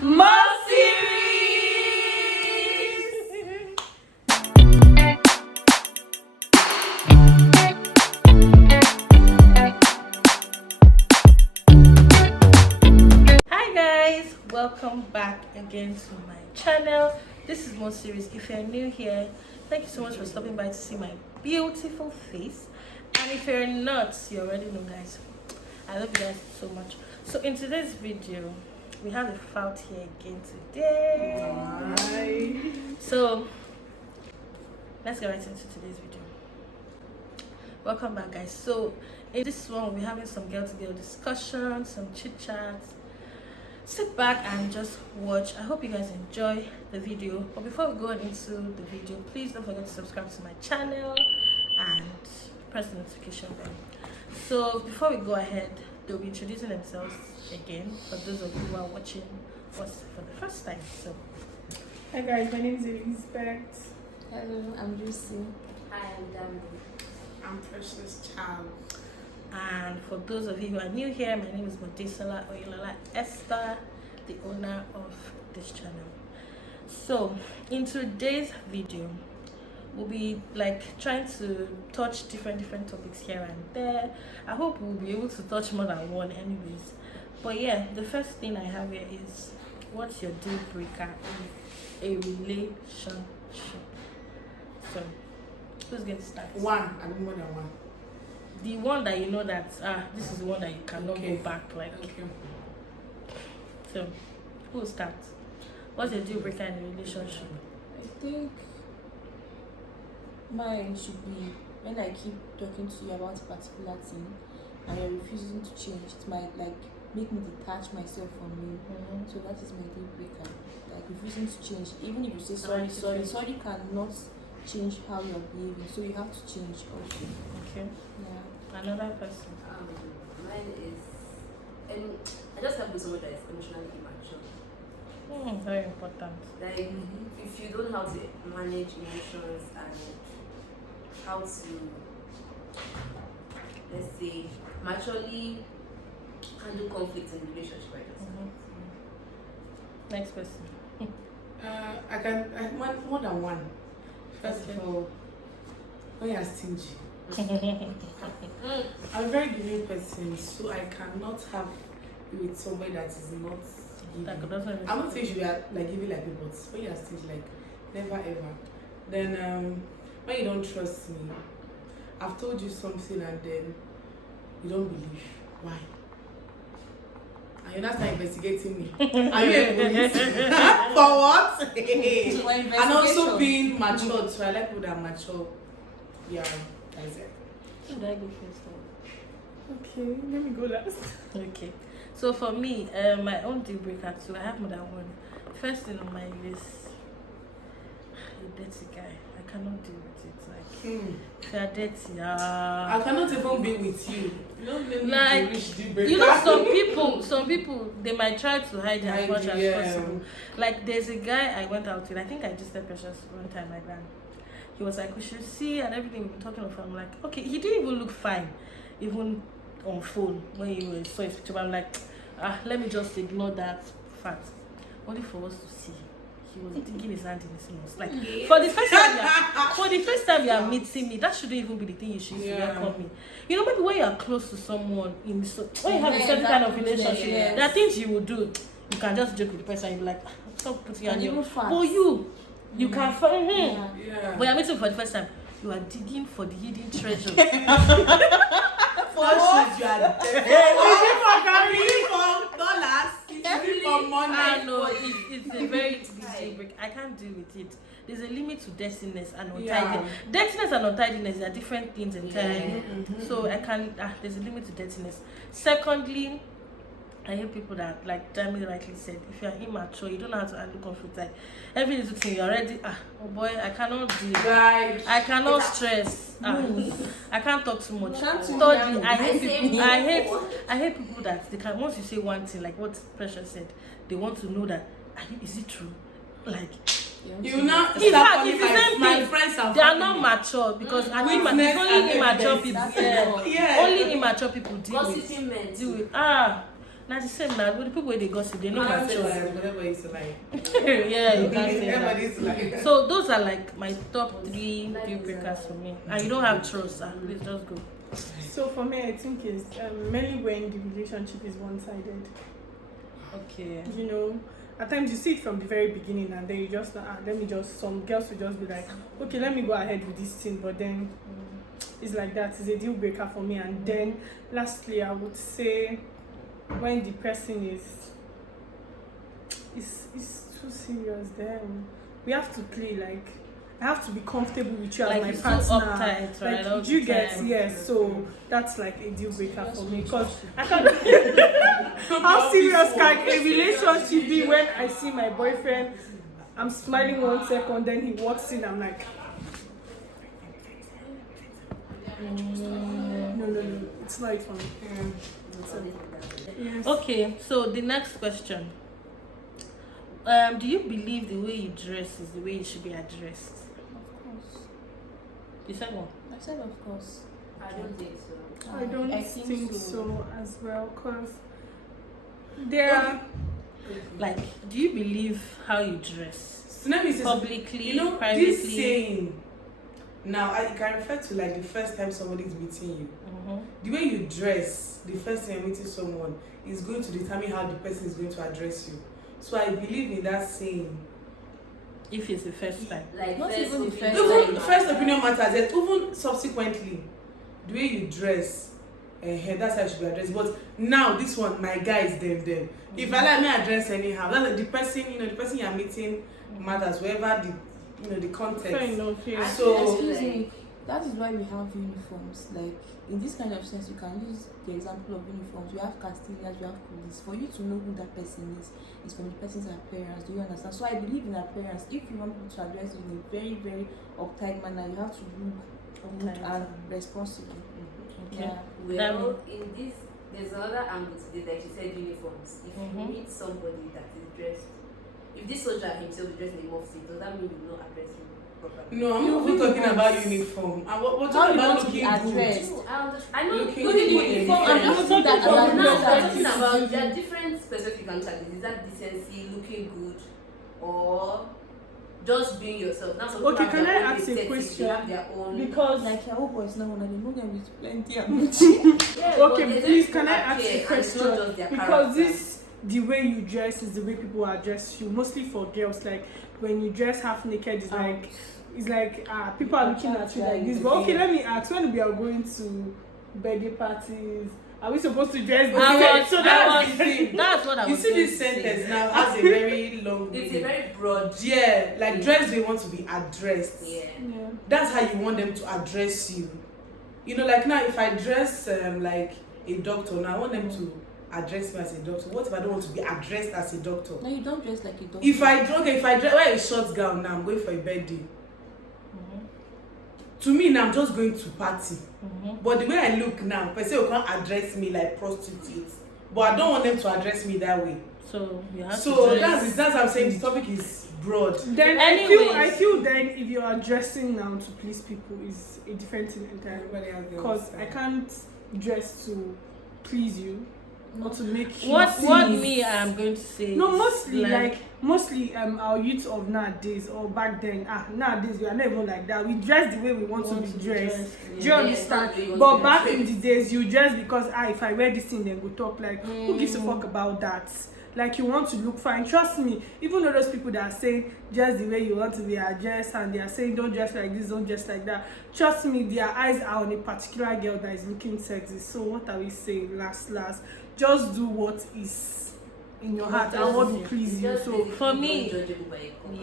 More series! Hi guys, welcome back again to my channel. This is More Series. If you're new here, thank you so much for stopping by to see my beautiful face. And if you're not, you already know, guys. I love you guys so much. So in today's video, we have a FOUT here again today. Hi. So let's get right into today's video. Welcome back, guys. So in this one, we'll be having some girl-to-girl discussion, some chit-chats. Sit back and just watch. I hope you guys enjoy the video. But before we go into the video, please don't forget to subscribe to my channel and press the notification bell. So before we go ahead, they'll be introducing themselves again for those of you who are watching us for the first time. So Hi guys, my name is Elizabeth. Hello, I'm Lucy. Hi, I'm Dami. I'm Precious Child. and for those of you who are new here, my name is Modesola Oyinlola Esther, the owner of this channel. So in today's video, we'll be like trying to touch different topics here and there. I hope we'll be able to touch more than one anyways. But yeah, the first thing I have here is, what's your deal breaker in a relationship? So who's going to start? One, I don't more than one. The one that you know that this is the one that you cannot Okay. go back, like. Okay. So who will start? What's your deal breaker in a relationship? I think mine should be when I keep talking to you about a particular thing and you're refusing to change. It might like make me detach myself from you. So that is my deal breaker. Like refusing to change. Even if you say sorry, sorry cannot change how you're behaving. So you have to change also. Okay. Yeah. Another person. Mine is, I just have to be someone that is emotionally immature. Very important. Like, if you don't know how to manage emotions and how to, let's say, maturely handle conflict in the relationship, I guess. Next person. I can more than one. First Okay. of all, when you're stingy. I'm a very giving person, so I cannot have you with somebody that is not That giving. doesn't I'm not saying you are like giving like people, but when you're stingy, like never ever. Then when you don't trust me, I've told you something and then you don't believe. Why? And you're not start investigating me. Are you a police? For what? So for And also investigation. being matured. So I like people that are mature. Yeah, that's it. Should I go first? Okay, let me go last. Okay. So for me, my own deal breaker too, I have more than one. First thing on my list, a dirty guy. I cannot deal with it. Like, if you're dirty, I cannot even be with you. You don't let me like, reach deal breaker. you know, some people, they might try to hide it as Hide much it, as yeah. possible. Like, there's a guy I went out with. I think I just said Precious one time like that. He was like, we should see and everything. We've been talking of. I'm like, okay. He didn't even look fine, even on phone when you saw his picture. But I'm like, let me just ignore that fact. Only for us to see, he was digging his hand in his nose. Like, for the first time you are meeting me, that shouldn't even be the thing you should welcome me. You know, maybe when you are close to someone when you have a certain kind of relationship, there are things you will do. You can just joke with the person and be like, stop putting your And hand even here. fast. But you can find Yeah. Yeah. When you're meeting for the first time, you are digging for the hidden treasure. For shoes, you are dead. Is it for Gary? Is it for dollars? Is it for money? I know it's a very big deal break. I can't deal with it. There's a limit to dirtiness and untidiness. Dirtiness and untidiness are different things entirely. So I can. There's a limit to dirtiness. Secondly, I hear people that, like Jamie rightly said, if you are immature, you don't know how to handle conflict. Like every little thing, you're already oh boy, I cannot deal. Right. I cannot stress. I can't talk too much. Can't you Thirdly, hear me? I hate say people. no. I hate people that they can, once you say one thing, like what Precious said, they want to know that is it true? Like, You now in start fact, calling it's the same my thing. friends and They are family. not mature because it's Witness only and immature evidence. people. That's Yeah. Only immature people deal Gossiping men. with Not the same now. With the people where they gossip, they know You my can't choice. lie, whatever you used to lie. Yeah, you can't say Everybody that. used to lie. So those are like my top 3 deal breakers for me. And you don't have trust, please just go. So for me, I think it's mainly when the relationship is one-sided. Okay. You know, at times you see it from the very beginning, and then you just some girls will just be like, okay, let me go ahead with this thing, but then it's like that. It's a deal breaker for me. And then lastly, I would say when the person is too serious, then we have to play like. I have to be comfortable with you as Like my you're so partner. uptight, right? All Like, the do you get time. yes? So that's like a deal breaker for me because I can't. How serious can a relationship be when I see my boyfriend? I'm smiling 1 second, then he walks in. I'm like, no, it's not for me. So, yes. Okay, so the next question. Do you believe the way you dress is the way you should be addressed? Of course. You said what? I said of course. I don't think so. I don't I think so as well, because there are. Like, do you believe how you dress? So let me say something. Publicly, You know, privately? this saying, now I can refer to like the first time somebody is meeting you. The way you dress, the first time you're meeting someone, is going to determine how the person is going to address you. So I believe in that saying. If it's the first time. Like Not first even the opinion. first Even first opinion matters, yet even subsequently, the way you dress, that's how you should be addressed. But now this one, my guy is them. If I let me address anyhow, that's like the person, the person you're meeting matters, wherever the context. Fair enough, yeah. So- excuse me, that is why we have uniforms. Like in this kind of sense, you can use the example of uniforms. You have custodians, you have police. For you to know who that person is from the person's appearance. Do you understand? So I believe in appearance. If you want people to address you in a very, very uptight manner, you have to look good and responsible. Okay. Yeah. Well, in this, there's another angle to this, like she said, uniforms. If you Mhm. meet somebody that is dressed, if this soldier himself is dressed in a mufti, does that mean you will not address him properly? No, I'm not even talking about uniform. And we're How talking you about want to be looking good. addressed? No, I know Looking looking good good is is different. I'm just saying that But as a now result, I'm talking it's about easy. there are different perspectives you can challenge. Is that decency, looking good, or just being yourself? Now some people Okay, have can their I own ask a aesthetics, question? They have their own. Because Like your boys now, when they know them with plenty of Yeah, but okay, there's please, people can I appear ask a and it's question? not just their Because character. the way you dress is the way people address you. Mostly for girls, like when you dress half naked, it's like people are looking at you like this. But okay, let me ask: when we are going to birthday parties, are we supposed to dress the same? So that's the thing. That's what I You was see going this to say. sentence now has a very long It's a meaning. very broad. Yeah, like dress they want to be addressed. Yeah. Yeah. That's how you want them to address you. Like now if I dress like a doctor, now I want them to address me as a doctor. What if I don't want to be addressed as a doctor? No, you don't dress like a doctor. If I wear a short gown now, I'm going for a birthday. To me now I'm just going to party. But the way I look now, person will can't address me like prostitute. But I don't want them to address me that way. So you have So to dress. that's what I'm saying. The topic is broad. Then Anyways. I feel then if you are dressing now to please people is a different thing entirely. Everybody has their Because own I style. can't dress to please you or to make you What please. me I'm going to say No, is mostly our youth of nowadays or back then. Nowadays we are not even like that. We dress the way we want to be dressed. Do you Yeah, understand? it's not the way you But want to be back in dressed. the days, you dress because if I wear this thing, then go talk like who gives a fuck about that? Like you want to look fine. Trust me. Even though those people that are saying dress the way you want to be addressed and they are saying don't dress like this, don't dress like that. Trust me, their eyes are on a particular girl that is looking sexy. So what are we saying? Last, just do what is in your heart and what will please you. So for me,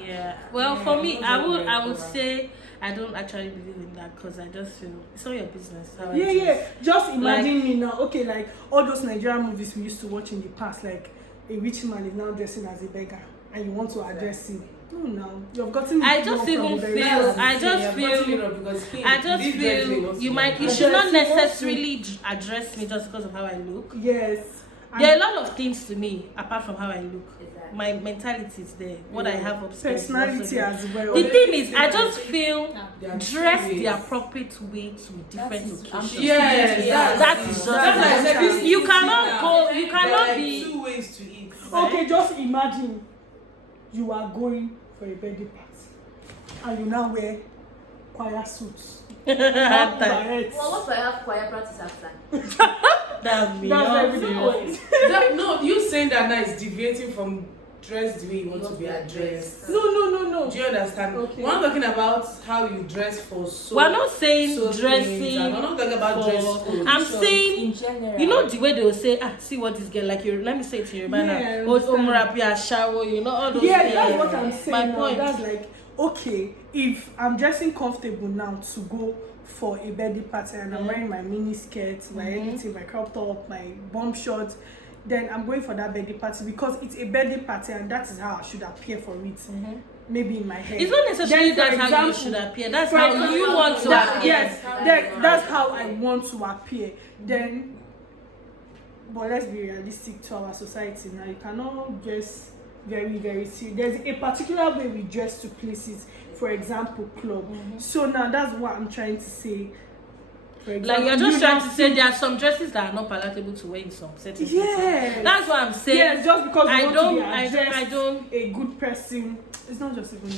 yeah. Well, for me, I would say I don't actually believe in that because I just feel it's not your business. How I dress. yeah. Just imagine me now. Okay, like all those Nigerian movies we used to watch in the past, like a rich man is now dressing as a beggar and you want to address him. No, now you've gotten. I just even feel. I just feel. You should not necessarily address me just because of how I look. Yes. There are a lot of things to me apart from how I look. Exactly. My mentality is there. What I have upstairs. is also Personality there. as well. The thing is, I just feel There are two dress the ways. appropriate way to different is- occasions. Yes, that is just that's why I said this you is cannot now. go. You There are cannot like be. two ways to eat. Okay, just imagine you are going for a birthday party and you now wear choir suits. That time. Barrettes. Well, what if I have choir practice after? That's me. That's I'm everything. serious. No, you saying that now is deviating from dress the way you want to be addressed. No. Do you understand? Okay. We're not talking about how you dress for so. We're not saying so things, dressing. and we're not talking about for- dress code. I'm So, saying, in general. you know the way they will say, see what this girl like. You let me say it to you, man. Yeah, I Oh, understand. Omrapia, shower. You know all those. Yeah, things. that's what I'm saying. My now. point. That's like, okay, if I'm dressing comfortable now to go for a birthday party and I'm wearing my mini skirt, my anything, my crop top, my bomb shorts, then I'm going for that birthday party because it's a birthday party and that is how I should appear for it. Maybe in my head. It's not necessarily Then, for that's how you example, should appear. That's for how example, you want to that- appear. Yes, that's how I want to appear. Then, but let's be realistic to our society now. You cannot dress very, very serious. There's a particular way we dress to places. For example, club. So now that's what I'm trying to say. For example, Like you're just you trying now to say there are some dresses that are not palatable to wear in some certain places. Yes. That's what I'm saying. Yes, just because you I want don't, to be I addressed don't, a good person. It's not just even.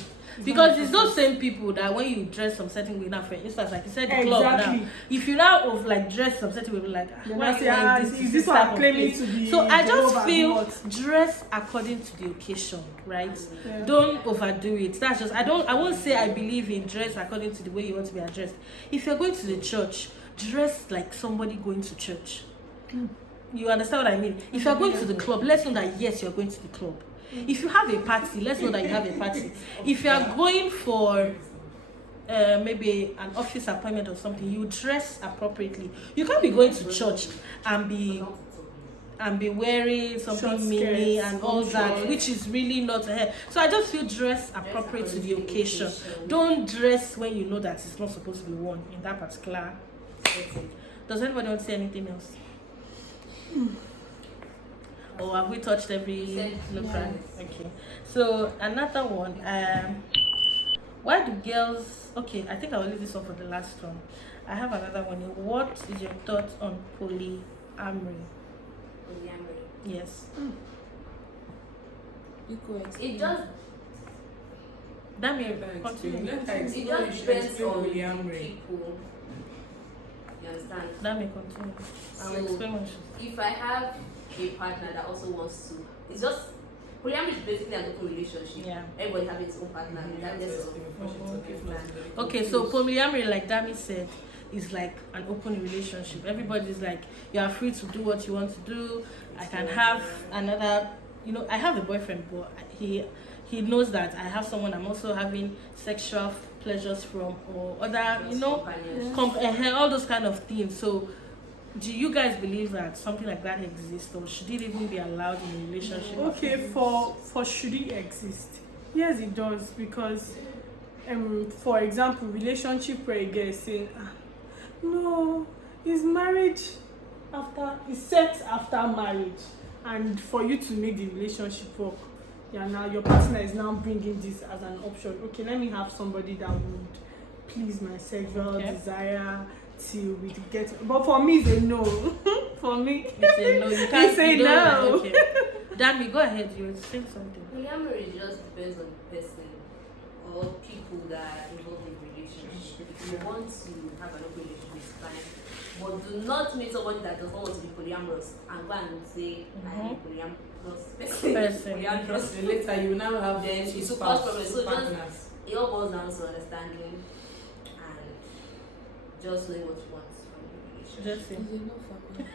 because it's those same people that when you dress some certain way now, for instance, like you said, the club Exactly. now. If you now of like dress some certain way, we're like, Then why I are you say, wearing is this what type I'm of claiming place? to be? So I just Jehovah's feel what? dress according to the occasion, right? Yeah. Don't overdo it. That's just I won't say I believe in dress according to the way you want to be addressed. If you're going to the church, dress like somebody going to church. You understand what I mean? If you're going to the club, let's know that yes, you're going to the club. If you have a party, let's know that you have a party. If you are going for maybe an office appointment or something, you dress appropriately. You can't be going to church and be wearing something Short mini skirts, and all that, shorts. which is really not hair. So I just feel dress appropriate to the occasion. Don't dress when you know that it's not supposed to be worn in that particular setting. Does anybody want to say anything else? Or have we touched every nook and okay? So another one. Why do girls? Okay, I think I will leave this one for the last one. I have another one. What is your thoughts on polyamory? Polyamory. Yes. You go explain. It just That may Let her continue. explain. Let her it explain. just You should depends explain on polyamory. people. You understand? That may continue. I will So, explain what she. If I have a partner that also wants to, it's just polyamory is basically an open relationship. Yeah. Everybody having his own partner. You have to regardless of explain before she talk, if not, it's gonna Okay, so confuse. polyamory, like Dami said, is like an open relationship. Everybody's like, you are free to do what you want to do. I can have another, I have a boyfriend, but he knows that I have someone I'm also having sexual pleasures from, or other, companionship. all those kind of things. So do you guys believe that something like that exists, or should it even be allowed in a relationship? Okay, for should it exist? Yes, it does, because for example, relationship where a girl is saying, no, is marriage is sex after marriage, and for you to make the relationship work, now your partner is now bringing this as an option. Okay, let me have somebody that would please my sexual desire till we get. But for me, it's a no. For me, You say no, you can't say you don't no. like, okay. Dami, go ahead, you were saying something. Polyamory just depends on the person or people that are involved in relationship. If you want to have an open relationship, it's fine. But do not meet somebody that does not want to be polyamorous and go and say, I am a polyamorous person. Polyamorous. Then later you will now have Then two it's a spouse, problem. two So just partners. it all boils down to understanding and just knowing what you want from the relationship. Just say. Is enough for me.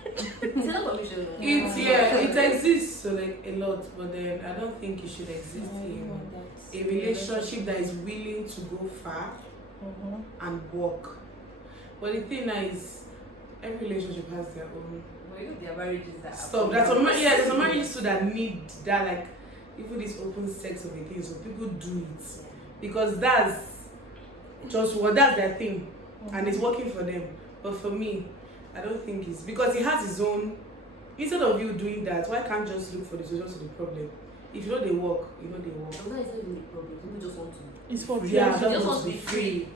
It's enough for me, sure. It exists so like a lot, but then I don't think it should exist I don't in want that. a relationship that is willing to go far and work. But the thing now is, every relationship has their own Well, you know, there are marriages that stuff. There's some marriages too that need that, like even this open sex of a thing, so people do it because that's their thing and it's working for them. But for me, I don't think it's because he has his own instead of you doing that, why can't you just look for the solution to the problem? If you know they work, Sometimes it's not even the problem. People just want to. It's for Yeah, pleasure. They just want to be free.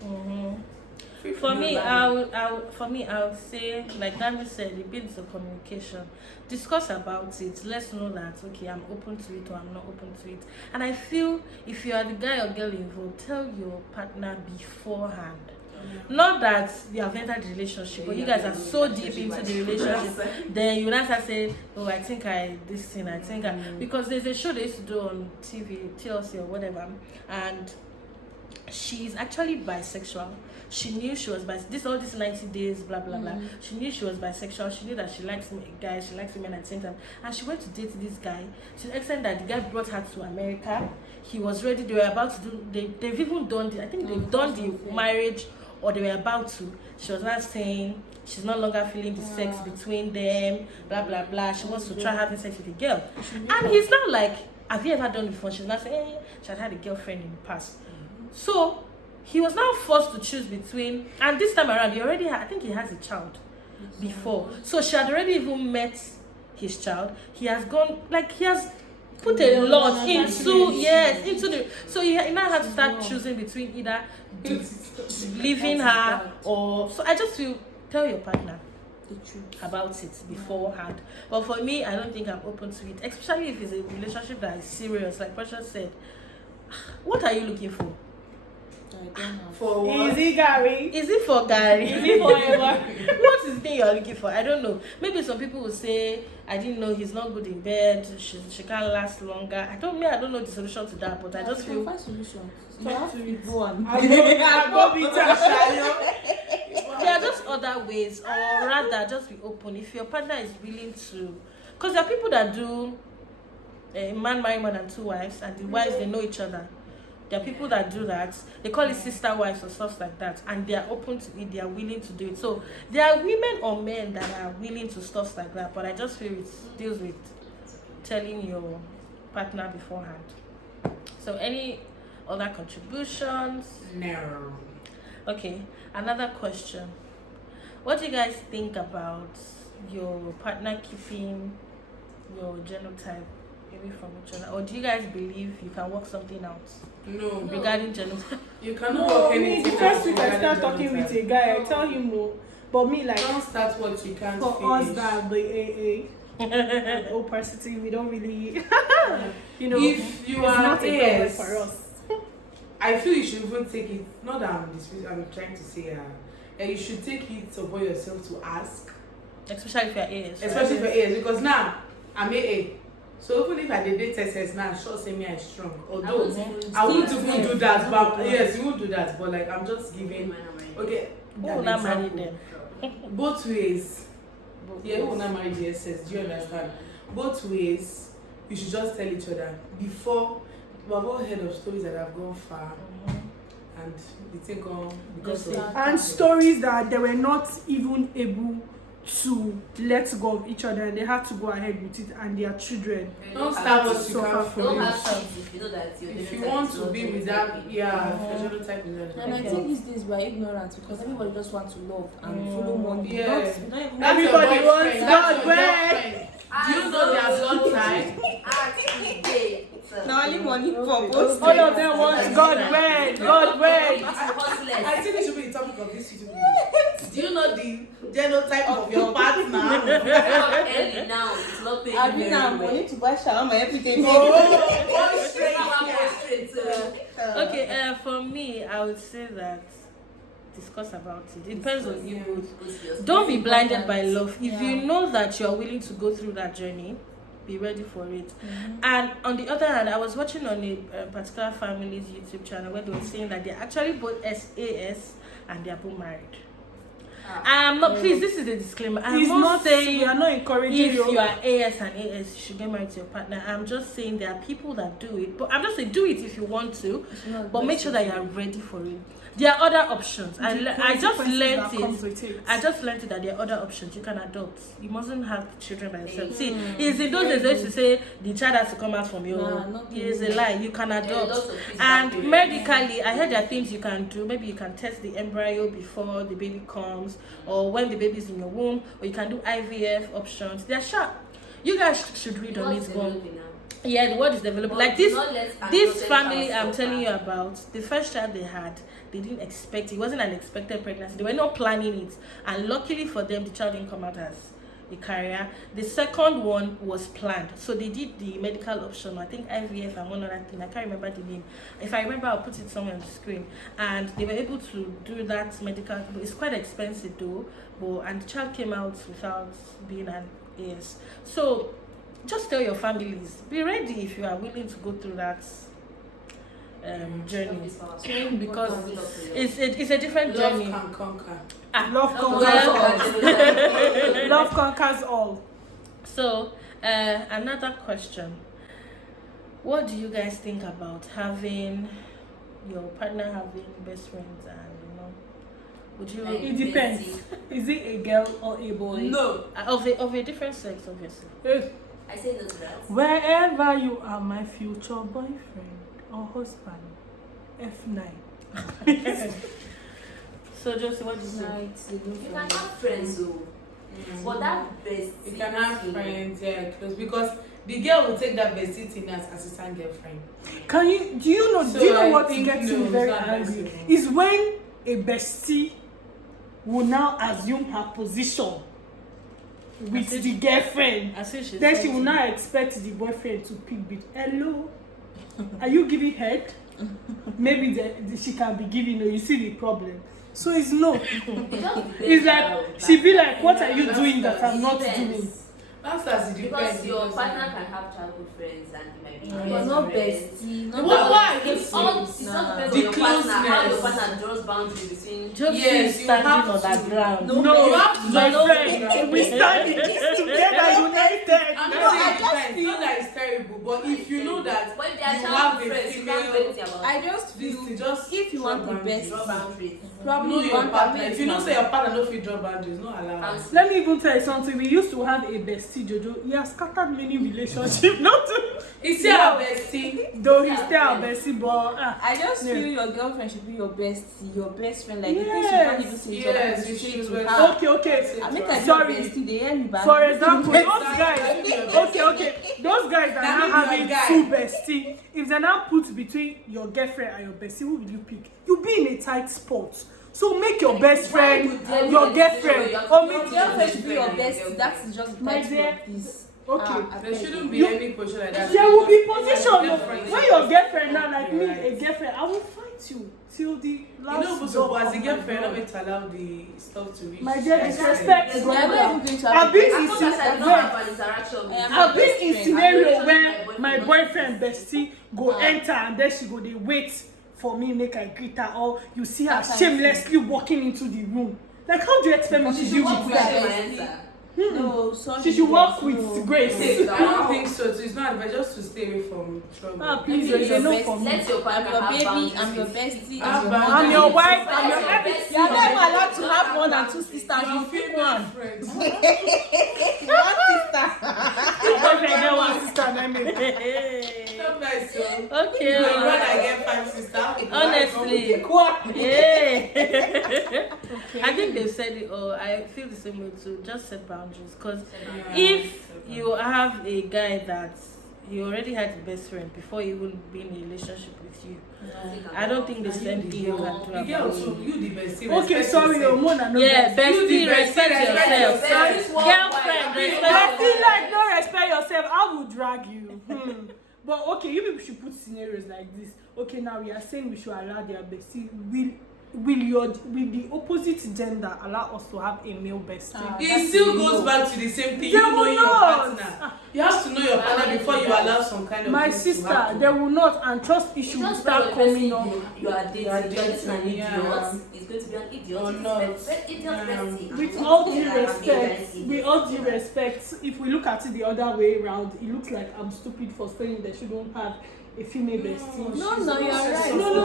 Free For from me, your life. I would say, like Dami said, it builds the communication. Discuss about it. Let's know that okay, I'm open to it or I'm not open to it. And I feel if you are the guy or girl involved, tell your partner beforehand. Not that you have entered the relationship, but you guys are so deep into the relationship, then you not start saying, "Oh, I think I this thing, I think I," because there's a show they used to do on TV, TLC or whatever, and she's actually bisexual. She knew she was bisexual. All these 90 days, blah blah blah. She knew she was bisexual. She knew that she likes guys, she likes women at the same time, and she went to date this guy to the extent that the guy brought her to America. He was ready. They were about to do. They've even done. I think they've done the marriage, or they were about to. She was not saying she's no longer feeling the sex between them, blah blah blah. She wants to try having sex with a girl, and he's not like, have you ever done it before? She's not saying she had a girlfriend in the past. So he was now forced to choose between, and this time around he already I think he has a child before, so she had already even met his child. He has gone, like, he has put a lot into into the, so he now had to start choosing between either leaving her or, so I just feel, tell your partner about it beforehand. But for me, I don't think I'm open to it, especially if it's a relationship that is serious, like Precious said. What are you looking for? For what? Is it Gary? Is it for Gary? Is it forever? What is the thing you're looking for? I don't know. Maybe some people will say, I didn't know he's not good in bed, she can't last longer. I don't know the solution to that, but I just feel find solutions. You have to be one. there are just other ways, or rather just be open if your partner is willing to, because there are people that do a man marry more than 2 wives, and the wives, they know each other. There are people that do that. They call it sister wives or stuff like that, and they are open to it. They are willing to do it. So there are women or men that are willing to stuff like that. But I just feel it deals with telling your partner beforehand. So any other contributions? No. Okay. Another question. What do you guys think about your partner keeping your genotype away from each other, or do you guys believe you can work something out? No. Regarding genotype. You cannot No, work me, anything the first out week I regarding start talking with a genotype. guy, I tell him no. But me, like, Don't start what you can't for finish. us that the AA, opacity, we don't really, you know, If you it's are not a problem AS, for us. I feel you should even take it. Not that I'm trying to say, you should take it upon yourself to ask, Especially if you're AS. Right? especially for AS, because now I'm AA. So even if I did date SS now, sure say me I'm strong. Although I won't even do that, but yes, you won't do that. But like I'm just giving. Okay. Who an will not marry example. them? Both ways. Yeah, who will not marry the SS? Do you understand? Both ways, you should just tell each other before. We've all heard of stories that have gone far, and the thing gone because of. And stories that they were not even able to let go of each other, and they had to go ahead with it, and their children. Don't start what you suffer can't from Don't finish. have kids if you know that your If you genotype want is to not be with genetically that, yeah, Mhm. genotype is not. And I think these days we're ignorant because everybody just wants to love and follow money. Yeah. We don't even That's your Everybody boyfriend, wants that's God, your where? girlfriend. Do you know their blood type? Now only money for All both. of them want God red, God red. I think this should be the topic of this YouTube video. Do you know the genotype of your partner? Early now, it's not paying I mean, very I'm well. money to buy shawarma every day. Oh, straight Now I'm here. going straight to Okay, for me, I would say that discuss about it. It depends on you both. go to your Don't be blinded by love. If Yeah. you know that you're willing to go through that journey, be ready for it. And on the other hand, I was watching on a particular family's YouTube channel where they were saying that they're actually both SAS and they're both married. I'm not, please, this is a disclaimer. I'm It's not saying we are not encouraging if you. you are AS and AS, you should get married to your partner. I'm just saying there are people that do it, but I'm just saying do it if you want to, but make sure that you are ready for it. There are other options. I just learned it. I just learned it that there are other options. You can adopt. You mustn't have children by yourself. See, it's in those days they used to say the child has to come out from your. It is a lie. You can adopt. And medically, I heard there are things you can do. Maybe you can test the embryo before the baby comes, or when the baby is in your womb, or you can do IVF options. There are You guys should read on What's it. But developing now? yeah, the word is developing. But Like do this, not let an this innocent family child I'm telling you suffer. about, the first child they had, they didn't expect it. It wasn't an expected pregnancy. They were not planning it, and luckily for them, the child didn't come out as a carrier. The second one was planned, so they did the medical option. I think IVF and one other thing. I can't remember the name. If I remember, I'll put it somewhere on the screen. And they were able to do that medical. It's quite expensive though, but and the child came out without being an AS. So just tell your families, be ready if you are willing to go through that journey, because it's a different Love journey. can conquer. Love conquers well- all. Love conquers all. So another question: what do you guys think about having your partner having best friends, and would you Like- It depends. Is it a girl or a boy? No. of a different sex, obviously? Eh, I say no to that. Wherever you are, my future boyfriend or husband. F9. So Josie, what do you Nah, think? it's a no You for can me. have friends though. But that bestie. You can have friends, yeah, close, because the girl will take that bestie thing as assistant girlfriend. Do you know So I what think gets no, me it's very not angry? advisable. Is when a bestie will now assume her position with As if- the girlfriend. As if she's Then she will something. now expect the boyfriend to pick bit. Hello, are you giving head? Maybe she can be giving. You see the problem. So it's no. It's like she be like, what are you doing that I'm not doing? That's as it Because depends. your partner can have childhood friends and you might be But best not friends. bestie. But Not why? It's all it's not depends The on your partner. How your closeness. partner draws boundaries between. Just Yes, you standing have on to. that ground. No, you have to my know friend, we stand in this together united. I'm No, not saying I it just depends. Not that it's terrible, but if you know that when they are you have childhood a friends, you can't do female, anything about I it. just this feel thing, just if you want the draw best, Draw boundaries. probably know you your want partner. to If you know say your partner no fit draw boundaries, no allow. And Let me even tell you something. We used to have a bestie, Jojo. He has scattered many relationships. Not to, Is he our bestie? though he's still our bestie, but I just Yeah. feel your girlfriend should be your bestie, your best friend. Like the things you Yes. can't even say to Yes, her, you you say should. to her. okay. I make her be Sorry. your bestie. They hear me back. For example, those Exactly. guys. Okay. Those guys that That are now means having you're a guy. two bestie. If they now put between your girlfriend and your bestie, who will you pick? You'll be in a tight spot. So make your best friend your girlfriend, or Your make girlfriend should be your bestie. That's just the My title dear. of this. okay. There shouldn't be any position like that. There will be Because position. your No. girlfriend When is your your girlfriend now, like me, right. a girlfriend, I will fight you till the last. You know, drop so as a of my girlfriend, blood. not meant to allow the stuff to reach. My dear, like, disrespect They is are not going even on. going to have I've been a in As long as I sin- don't have an interaction with I am you. I've been in best friend. scenario where boyfriend, my not boyfriend bestie go Ah. enter and then she go dey wait for me make I greet her, or you see her That kind of shamelessly walking into the room. Like how do you expect me But to she deal should with walk that? with my her. answer. No, sorry. She should walk guys, with no. grace. I don't think so. So it's not advice just to stay away from trouble. Ah, please, Maybe you your know best- for me. Let your I'm partner your have baby, boundaries I'm your with bestie, Have I'm your boundaries. I'm your wife, Let I'm your your everything. bestie- You are not even allowed to Don't have one and boundaries two with sisters. Your You pick female one. friends. One sister. Your boyfriend get one sister and I make. Not nice, so. Okay. My brother get 5 sisters. Honestly. Pick one. Yeah. I think they've said it all. I feel the same way too. Just set boundaries. Because if you have a guy that he already had a best friend before he even be in a relationship with you, I don't think there's anything you can do The about girl it. too, you the bestie. Okay, respect sorry, yourself. your mona no. Yeah, best. bestie, You the bestie, respect respect yourself. yourself. Girlfriend, respect Bestie, like no respect yourself. I will drag you. But okay, you people should put scenarios like this. Okay, now we are saying we should allow their bestie. Will the opposite gender allow us to have a male bestie? Ah. It still goes back to the same thing. They You will knowing your not. partner. You have to know your partner before you allow some kind of My thing to sister, happen. they will not, and trust issue will start coming up. You are dating. You are dating an idiot. Yeah. It's going to be an idiot. Or It's not. Idiot Yeah. bestie. With all due Yeah, respect, yeah, with all due respect, if we look at it the other way around, it looks like I'm stupid for saying they shouldn't have a female bestie. No, no, you're right. No.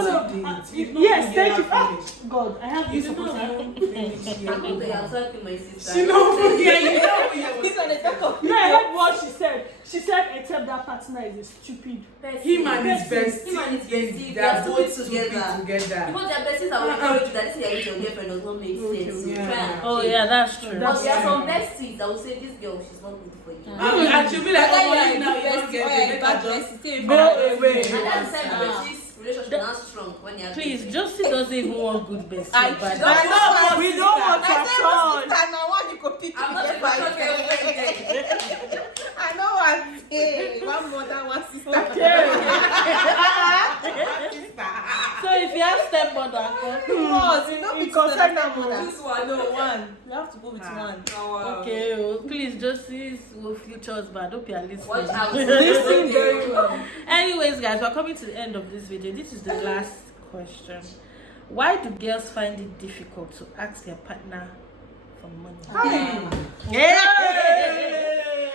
You've not Yes, even thank you. yet Ah, finished. God, I have You this did not support. even finish yet. I'm not there. I'm talking to my sister. She know. Yeah, you know. This one is talk of No, I heard what she said. She said, except that partner is a stupid. Him and his bestie. Him and his bestie, They are they are both stupid stupid together. Because their besties are encourage you that this thing with your girlfriend does not make sense. So yeah. try and Oh change. yeah, that's true. But there are some besties that will say this girl, she's not good for you. And she'll be like, Whether oh, you are you now, you don't bestie get or it. a Better bad just bestie, stay go away. And that's the time besties relationship is not strong when they are Please, dating. Josie doesn't even want good bestie. I but don't We don't want I at said all. my sister now one you go pick I'm not get a my good friend. I know what say. One mother, one sister. So if you have stepmother, You know It concern them all. This one, no one. You have to go with one. okay, oh, please, Josie's future husband, hope you are listening. Watch out. Listen very well. Anyways, guys, we're coming to the end of this video. This is the last question. Why do girls find it difficult to ask their partner for money? Hey.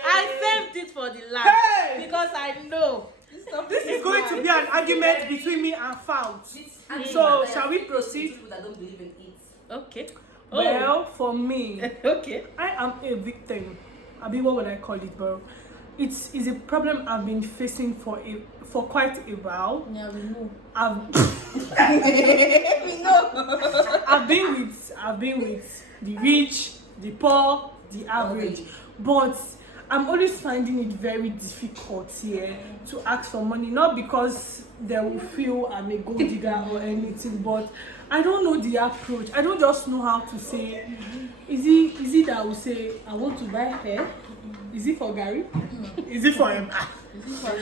I saved it for the last Hey. because I know. This is going to be an argument between me and FOUT. So, shall we proceed? People that don't believe in it. Okay. Well, for me, Okay. I am a victim. What would I call it, bro? It's a problem I've been facing for quite a while. Yeah, we know. We know. I've been with the rich, the poor, the average, but I'm always finding it very difficult here to ask for money. Not because they will feel I'm a gold digger or anything, but I don't know the approach. I don't just know how to say. Is it that I will say I want to buy hair? Is it for Gary? Is it for him?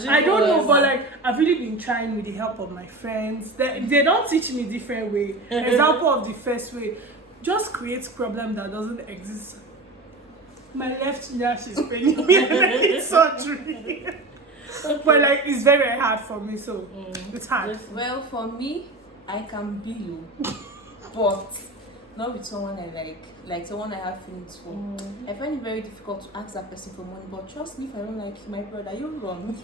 I don't know, but like I've really been trying with the help of my friends. They don't teach me different way. Example of the first way, just create problem that doesn't exist. My left ear she's paining me. It's surgery. But like it's very hard for me, so it's hard. Well, for me, I can be low, but not with someone I like someone I have feelings for. I find it very difficult to ask that person for money, but trust me, if I don't like you, my brother, you run.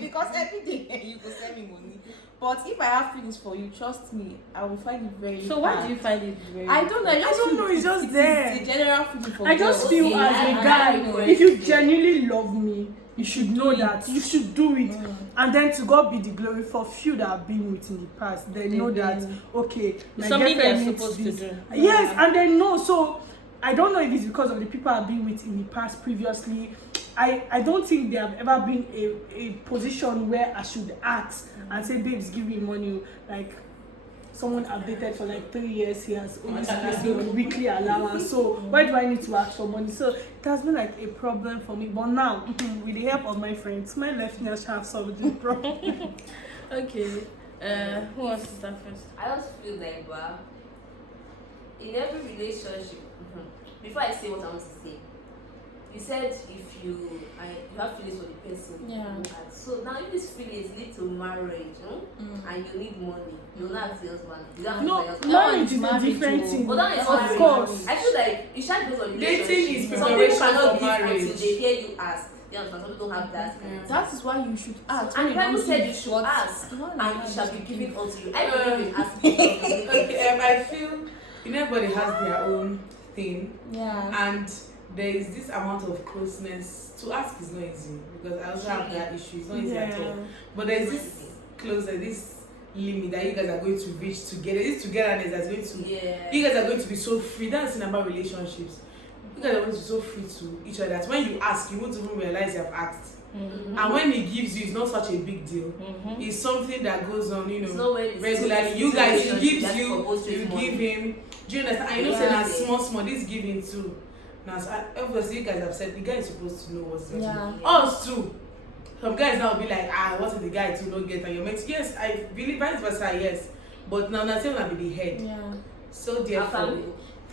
Because every day you go send me money. But if I have feelings for you, trust me, I will find it very So hard. why do you find it very? I don't know. I don't know, it's just there. It's a general feeling for I just girls. feel Okay, as a I guy, know. if you genuinely love me, you should know do that you should do it. And then to God be the glory for few that I've been with in the past. They know that, okay, my Something they're girlfriend needs supposed to this. do. Yes, and they know. So I don't know if it's because of the people I've been with in the past previously. I don't think they have ever been a position where I should ask and say, babes, give me money. Like someone I've dated for like 3 years, he has always given me a weekly allowance. So why do I need to ask for money? So it has been like a problem for me. But now, with the help of my friends, my left ear shall have solved the problem. Okay. Who wants to start first? I just feel like, well, in every relationship, before I say what I want to say, you said if you have feelings for the person, Yeah. so now if these feelings lead to marriage, and you need money, you'll not ask your husband. You have No, to ask your husband. marriage is a Marriage, different oh. thing. But that is Of marriage. course. I feel like it should be on Dating is Some people preparation cannot for believe marriage. until they hear you ask. You understand? Some people don't have that. kind of That is why you should ask. And When the Bible don't said give, you should but ask, the one and I it have shall is be to given give. unto you. I believe in asking. Okay, I feel everybody has their own thing, Yeah. and there is this amount of closeness. To ask is not easy because I also have that issue. It's not easy at all. But there is this closeness, this limit that you guys are going to reach together. This togetherness that's going to. Yeah. You guys are going to be so free. That's the thing about relationships. You guys are going to be so free to each other that when you ask, you won't even realize you have asked. And when he gives you, it's not such a big deal. It's something that goes on, It's not when it's regularly. You guys, he gives that's you, supposed to you be give him. Do you understand? I know Yeah. say na small, this giving too. Now, obviously, you guys have said the guy is supposed to know what's going on. Yeah. Us too. Some guys now will be like, what if the guy too don't get and your mates? Yes, I believe vice versa, yes. But now that's going to be the head. Yeah. So therefore,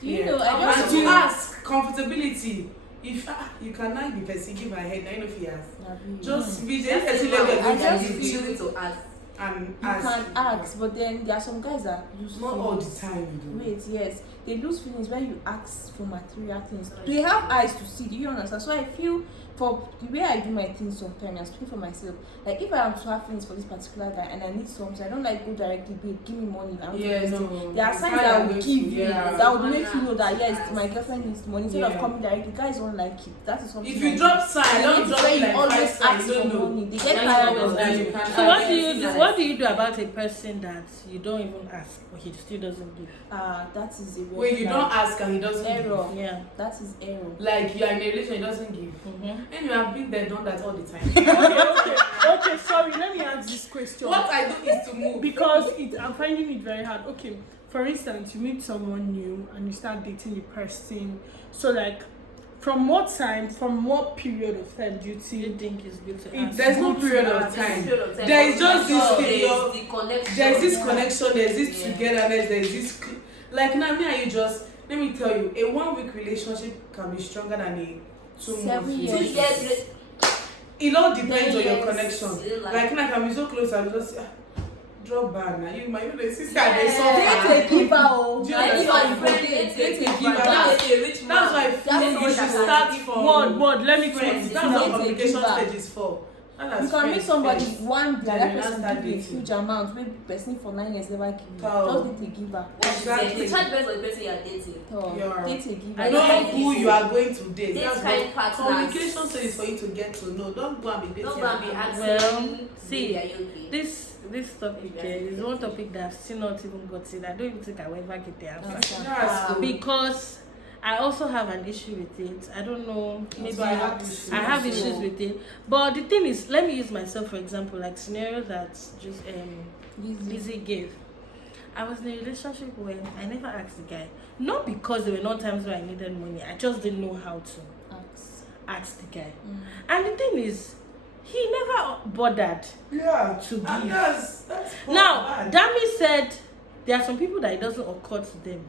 You know, and I just to feel ask comfortability. If you cannot be person give her head, now you know if he has. Just be there That's person it. level I go just to feel you to ask. and you ask. can ask, but then there are some guys that use Not all the feelings. time, you do. Wait, yes, they lose feelings when you ask for material things. They have eyes to see. Do you understand? So I feel for the way I do my things sometimes, I'm speaking for myself. Like if I am to have feelings for this particular guy and I need something, I don't like go directly, babe, give me money. There are signs that I will give you that would make you know that yes, my girlfriend needs money. Instead of coming directly, guys don't like it. That is something. If you drop sign, don't drop when you like always 5 signs, ask for don't know. money. They get tired of you. it. So what do you do? What do you do about a person that you don't even ask, but he still doesn't give? That is a red When you flag. don't ask and he doesn't Error. give. Yeah. That is error. Like you are in a relationship, he doesn't give. And you have been there, done that all the time. Okay, sorry, let me ask this question. What I do is to move. Because I'm finding it very hard. Okay, for instance, you meet someone new and you start dating the person. So like, from what period of time do you think it's good to ask? There's no period of time. There is just this thing. There's this connection. There's this togetherness. There's this like now me and you just let me tell you, a 1 week relationship can be stronger than a 2 month 7 years. relationship. It all depends on your Yes. connection. Like now I can be so close, I'll just drop bad now. You might be the sister Date they suffer. a giver, oh. Do you That's why you understand? go date. Date a Date a giver. giver. That's why I feel That's you what should I start from word, let me put friends. it That's down. what Date a communication giver. stage is for. You can meet somebody one day, Then that you person start give you a dating. huge amount, maybe person for 9 years never give you. Oh. Just date a giver. Exactly. The child depends on the person you are dating. Yeah. Date a giver. I know who you are going to date. Date That's kind what partners. communication stage is for you to get to know. Don't go and be dating. Don't go and be asking. Well, see, are you okay? this topic is one topic that I've still not even gotten. I don't even think I will ever get the answer. That's cool. Because I also have an issue with it. I don't know. Maybe So I have issues. I have issues with it. But the thing is, let me use myself for example, like scenario that just Lizzie gave. I was in a relationship where I never asked the guy. Not because there were no times where I needed money. I just didn't know how to ask the guy. And the thing is, he never bothered Yeah. to give. And that's Now, bad. Dami said there are some people that it doesn't occur to them.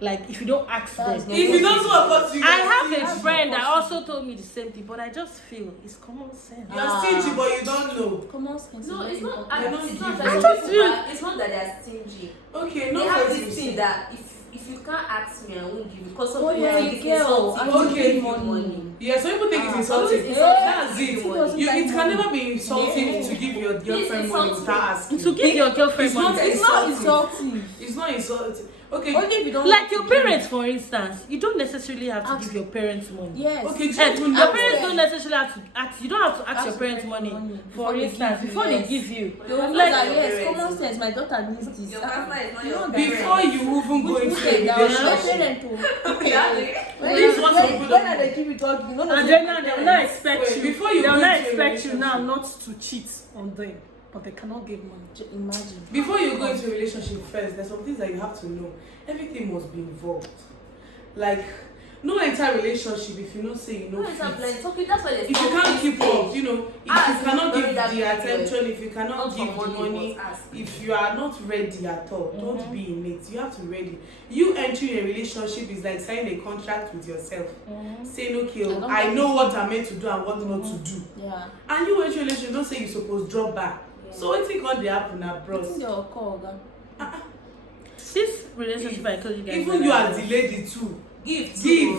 Like if you don't ask them. That's If it doesn't occur to you, I you're have a stingy. friend that also told me the same thing, but I just feel it's common sense. You're stingy, but you don't know. Common sense. No, is it's very not. important. You're not It's not giving. that I just people feel- are- it's not that they are stingy. Okay, They no have for this you. thing that if you can't ask me, I won't give you. Because some Oh, people yeah, think it's girl, insulting I to will give give you money. money. Yeah, some people think it's Ah. insulting. Always That's insulting. it. Who doesn't You, like it can money? never be insulting Yeah. to give your girlfriend money insulting. without asking. To give your girlfriend It's not money. It's not insulting. insulting. It's not insulting. Okay. Only if you don't Like want your to give. parents, for instance, you don't necessarily have to Ask- give your parents money. Yes. Okay, do And you your know parents them. don't necessarily have to ask. You don't have to ask your parents money. before For they instance, give you, before yes. they give you. They will know Like that your yes, parents. common sense. My daughter needs this. Your partner is not You your know that. before you even go into a relationship. This one some people When don't they give it all, you know And then now they will not expect Wait, you. before you they will go not into a expect you now relationship. not to cheat on them, but they cannot give money. Imagine. Before you go into a relationship first, there's some things that you have to know. Everything must be involved. Like, no entire relationship if you know say you know No, it's not fit. blind. Okay, that's why there's If you can't keep up, you know, if Ask, you cannot don't give that the big attention, if you not cannot for give the money, but ask. if you are not ready at all, don't be in it. You have to be ready. You entering a relationship is like signing a contract with yourself. Saying, okay, I don't I want know to- what I'm meant to do and what not to do. Yeah. And you entering a relationship, don't say you supposed drop back. Yeah. So what think they happen at I bros? think they'll call that. This relationship I told you guys. Even you as the lady too. Gift. Give.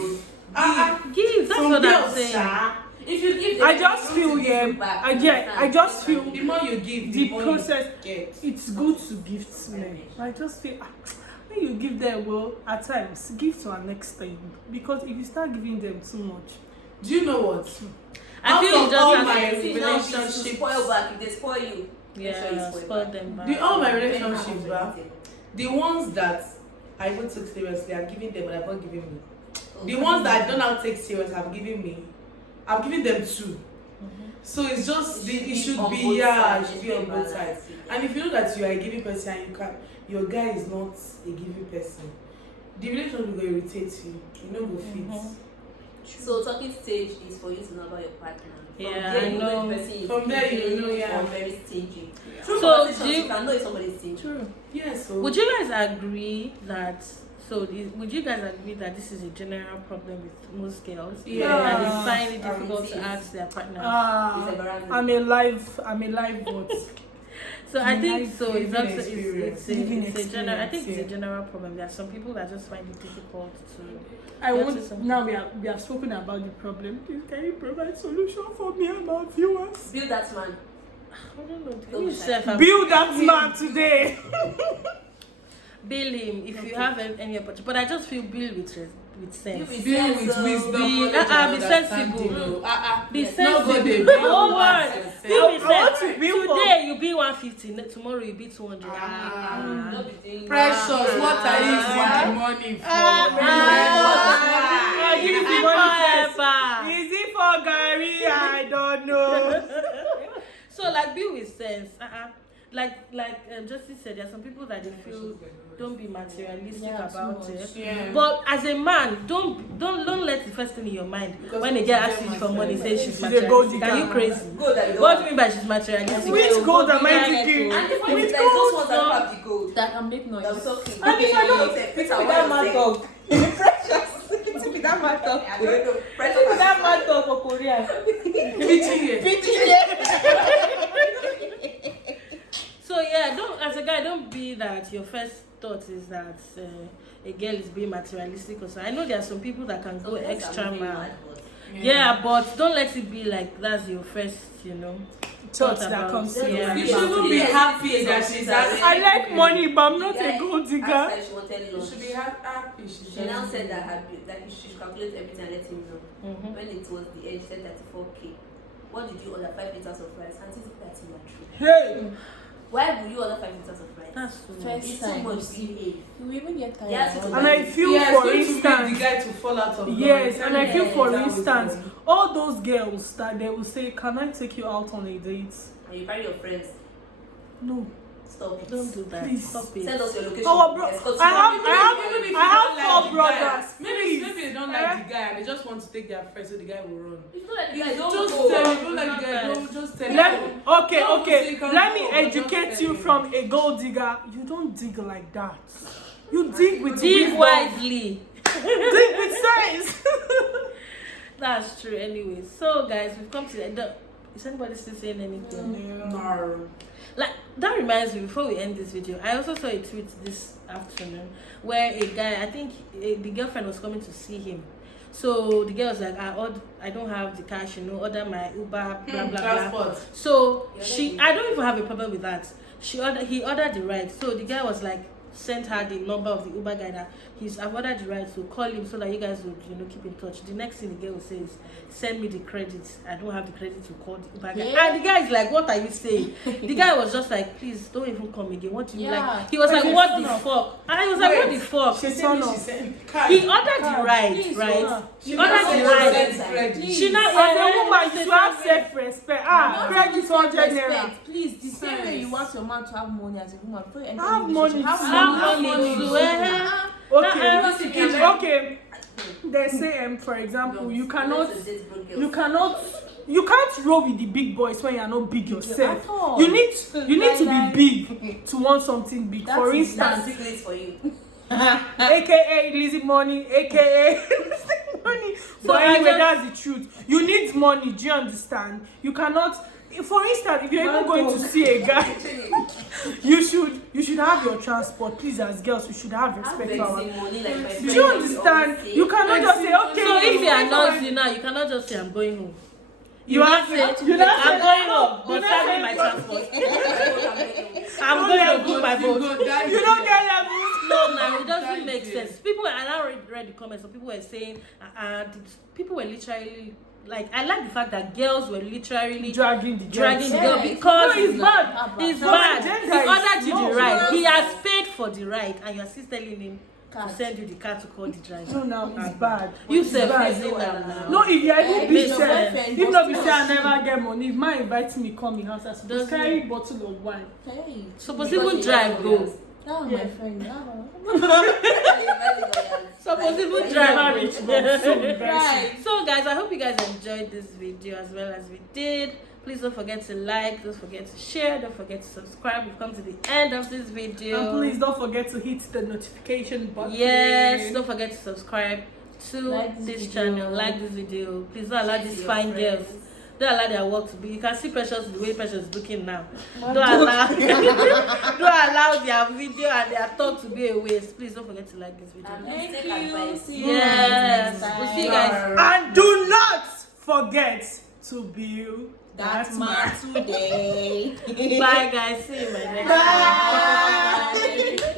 Give. That's Some what I'm girls, saying. sha, If you give I them, just they feel don't give yeah, you back, I you understand? just feel the more you give, the more process. you get. It's good to gift them. I just feel when you give them, well, at times give to an extent, because if you start giving them too much, Do you know what? I feel Out you of all just my have to. See, now it's to relationships, spoil back. If they spoil you, make sure you Yeah, spoil spoil back. them back. all my Very relationships, hard. bruh, the ones that I even took seriously are giving them, but I've not given me. The ones that I don't now take serious have given me. I've given them two. So it's just it should on be both yeah, sides. it should be on both sides. And if you know that you are a giving person and your guy is not a giving person, the relationship will irritate you. You know go fit. So talking stage is for you to know about your partner. From Yeah, there, I you know. if the person is From there, you giving know, yeah. or very stingy. True. So Conversations, do you- you can know if somebody is stingy. True. Yes. So Would you guys agree that? Would you guys agree that this is a general problem with most girls? Yeah. And they find it Um, difficult it to is. ask their partners. It's embarrassing. I'm a live what? So I think Nice so. It's living also experience. Living it's a general. I think experience, it's a general problem. There are some people that just find it difficult to. I That's want something. now we have spoken about the problem. Please, can you provide solution for me and our viewers? Build that man. I don't know. Don't You be self Build that man today. bill him if you have any opportunity. But I just feel bill with sense. You Be with wisdom, Be- knowledge, and be sensible. understanding. Be Not sensible. go dey Oh build God. yourself. Bill with I want sense. to bill for- Today you be 150. Tomorrow you be 200. Don't be doing Precious, that. what are you using the money for? Easy forever. Easy for Gary, I don't know. So like be with sense. Like Justice said, there are some people that they feel don't be materialistic Yeah, about too much. it. Yeah. But as a man, don't let the first thing in your mind Because when a it's girl very asks you for money, say she's She's a gold materialistic. Are you digger. crazy? Gold that you don't What do have. you mean by she's materialistic? Which gold am I Yeah, thinking? And the funny Which thing is those gold? ones that don't have the gold. That can make noise. That was talking. And if I don't, Peter, Peter, what that you man say? talk. Precious. It be that man talk. I don't know. It Precious be that has- man talk for Korea. So yeah, don't as a guy, don't be that your first thought is that a girl is being materialistic or so. I know there are some people that can go Some girls are extra moving mile. mad, but Yeah, but don't let it be like that's your first, Thoughts thought that about- comes yeah. to your You should even be happy that she's asking. I like money, but I'm not Yeah, a gold asked digger. her if she wanted You lunch. should be happy. She now said that she should calculate everything and let him know. Mhm. When it was the age, she said 34K. What did you order? 5 liters of rice. And this is that you are true. Hey, Why would you order 5 liters of rice? That's so First It's too time. much behave. You even get tired. Yes, of it's all and that. I feel Yeah, for it's going to make the instance. guy to fall out of love. Yes, and I feel Yeah, for that was instance, wrong. all those girls that they will say, "Can I take you out on a date?" And you carry your friends. No, Stop it. Don't do that. Please. Stop it. Send us your location. Our bro, Escort you I down. Even if you have don't like four the brothers. guy, maybe Please. they don't like the guy and they just want to take their friend so the guy will run. If you don't like the guy, Just don't tell go. him, if you don't like the guy, don't just tell him. Okay, Don't okay. say you can't Let go, me but just educate tell you him. from a gold digger. You don't dig like that. You dig with Dig wisdom. wisely. Dig with sense. That's true anyway. So guys, we've come to the end. Is anybody still saying anything? No. Like that reminds me, before we end this video, I also saw a tweet this afternoon where a guy, I think the girlfriend was coming to see him. So the girl was like, I don't have the cash, order my Uber, blah blah blah. Transport. So Yeah, I don't even have a problem with that. He ordered the ride. So the guy was like, sent her the number of the Uber guy that I've ordered the ride, so call him so that you guys would keep in touch. The next thing the girl will say is, send me the credits. I don't have the credit to call the Uber guy. Yeah. And the guy is like, what are you saying? The guy was just like, please don't even come again. What do you Yeah. like? He was But like, she's what son the of- fuck? And I was like, what the fuck? She's She son said of. she sent He ordered the Card. ride, Please, right? She He ordered said the she ride. sent credit. She now As a woman, you should have self-respect. Not Credit only 100 naira. self-respect, please, the same way you want your man to have money as a woman, before you enter Have a relationship, money too. Have money too, eh? Okay, okay. They say, for example, you can't roll with the big boys when you're not big yourself. At all. You need to be big to want something big. That's For it. That's instance, secret for you. aka Lizzie money, aka money. So But I anyway, just- that's the truth. You need money. Do you understand? You cannot. For instance, if you're even going to see a guy, you should have your transport. Please, as girls, we should have respect for our. Money, like my Do you understand? You cannot just say, okay. So if you are fine. not now, you cannot just say I'm going home. You have to. You have to. I'm going home, but You send me have my to- transport. I'm going to book my boat. You don't get levels. No, it doesn't make sense. People, and I read the comments, so people were saying, people were literally, like, I like the fact that girls were literally Dragging the dragging the girls. girl Yeah, because No, it's bad. it's No, bad. gender He is- ordered you no, the ride. no. He has paid for the ride, and you're still telling him Card. to send you the car to call the driver. No, now it's bad. You It's self bad. raising them now. No, if you're even It big makes self, sense. if not be say I never get money, if man invites me come in house, I suppose Doesn't carry it? bottle of wine. Hey, Suppose Because even he drive has go. lawyers. that was Yeah. my friend. Suppose even Like, drive rich, go. but so embarrassing. So guys, I hope you guys enjoyed this video as well as we did. Please don't forget to like, don't forget to share, don't forget to subscribe. We've come to the end of this video. And please don't forget to hit the notification button. Yes, don't forget to subscribe to Like this this video. channel. Like this video. Please don't allow Share these to your fine friends. girls Don't allow their work to be. You can see Precious the way Precious is looking now. Don't allow don't allow their video and their talk to be a waste. Please don't forget to like this video. Thank you. See you Yes. next We'll see you time. guys. And do not forget to build That's my today. Bye guys. See you in my next Bye.